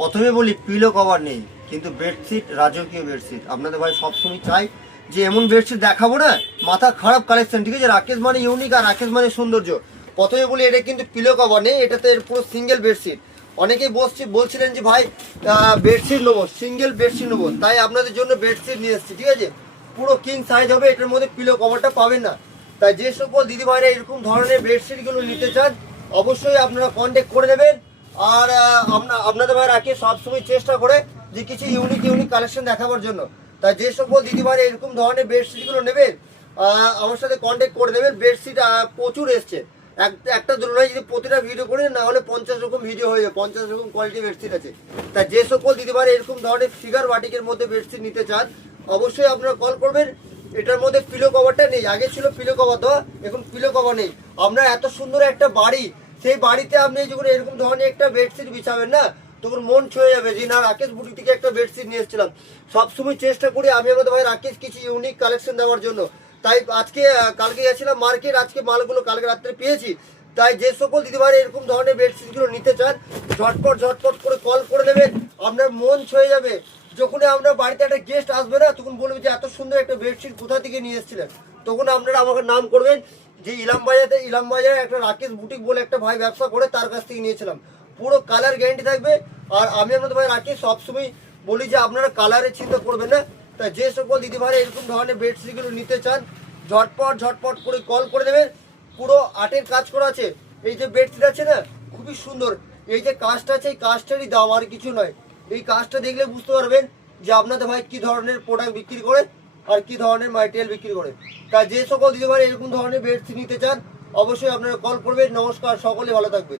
প্রথমে বলি pillow cover নেই, কিন্তু বেডশিট রাজকীয় বেডশিট। আপনাদের ভাই সবসময় চাই যে এমন বেডশিট দেখাবো না মাথা খারাপ কালেকশন, ঠিক আছে? রাকেশ মানে ইউনিক আর রাকেশ মানে সৌন্দর্য। প্রথমে বলি এটা কিন্তু পিলো কভার নেই, এটাতে পুরো সিঙ্গেল বেডশিট। অনেকেই বলছিলেন যে ভাই বেডশিট নেবো, সিঙ্গেল বেডশিট নেবো, তাই আপনাদের জন্য বেডশিট নিয়ে এসেছি, ঠিক আছে? পুরো কিং সাইজ হবে, এটার মধ্যে পিলো কভারটা পাবেন না। তাই যে সকল দিদিভাইরা এরকম ধরনের বেডশিটগুলো নিতে চান অবশ্যই আপনারা কন্ট্যাক্ট করে নেবেন। আর আপনাদের ভাই রাখি সবসময় চেষ্টা করে যে কিছু ইউনিক কালেকশন দেখাবার জন্য। তাই যে সকল দিদিভাইরা এরকম ধরনের বেডশিটগুলো নেবেন আমার সাথে কন্ট্যাক্ট করে দেবেন। বেডশিট প্রচুর এসছে, একটা দুটো নয়, যদি প্রতিটা ভিডিও করে না হলে 50 রকম ভিডিও হয়ে যাবে, 50 রকম কোয়ালিটি বেডশিট আছে। তাই যে সকল দিদিভাইরা এরকম ধরনের ফিগার বাটিকের মধ্যে বেডশিট নিতে চান অবশ্যই আপনারা কল করবেন। এটার মধ্যে পিলো কভারটা নেই, আগে ছিল পিলো কভার দেওয়া, এখন পিলো কভার নেই। আপনার এত সুন্দর একটা বাড়ি, সেই বাড়িতে আপনি যখন এরকম ধরনের একটা বেডশিট বিছাবেন না তখন মন ছুঁয়ে যাবে যে না, রাকেশ বুটিক থেকে একটা বেডশিট নিয়ে এসেছিলাম। সবসময় চেষ্টা করি আমি আমাদের ভাই রাকেশ কিছু ইউনিক কালেকশন দেওয়ার জন্য। তাই আজকে কালকে গেছিলাম মার্কেট, আজকে মালগুলো কালকে রাত্রে পেয়েছি। তাই যে সকল দিদিভাই এরকম ধরনের বেডশিটগুলো নিতে চান ঝটপট করে কল করে দেবেন, আপনার মন ছুঁয়ে যাবে। যখন আপনার বাড়িতে একটা গেস্ট আসবে না তখন বলবে যে এত সুন্দর একটা বেডশিট কোথা থেকে নিয়ে এসেছিলেন, তখন আপনারা আমাকে নাম করবেন যে ইলাম বাজারে একটা রাকেশ বুটিক বলে একটা ভাই ব্যবসা করে, তার কাছ থেকে নিয়েছিলাম। পুরো কালার গ্যারান্টি থাকবে। আর আমি আপনাদের ভাই রাকেশ সবসময় বলি যে আপনারা কালারের চিন্তা করবেন না। তাই যে সকল দিদিভাইরা এরকম ধরনের বেডশিটগুলো নিতে চান ঝটপট করে কল করে দেবেন। পুরো আর্টের কাজ করা আছে, এই যে বেডশিট আছে না খুবই সুন্দর, এই যে কাজটা আছে এই কাজটারই দাম, আর কিছু নয়। এই কাজটা দেখলে বুঝতে পারবেন যে আপনাদের ভাই কি ধরনের প্রোডাক্ট বিক্রি করে আর কি ধরনের ম্যাটেরিয়াল বিক্রি করে। তাই যে সকল দিদিভাই এরকম ধরনের বেডশিট নিতে চান অবশ্যই আপনারা কল করবেন। নমস্কার, সকলে ভালো থাকবেন।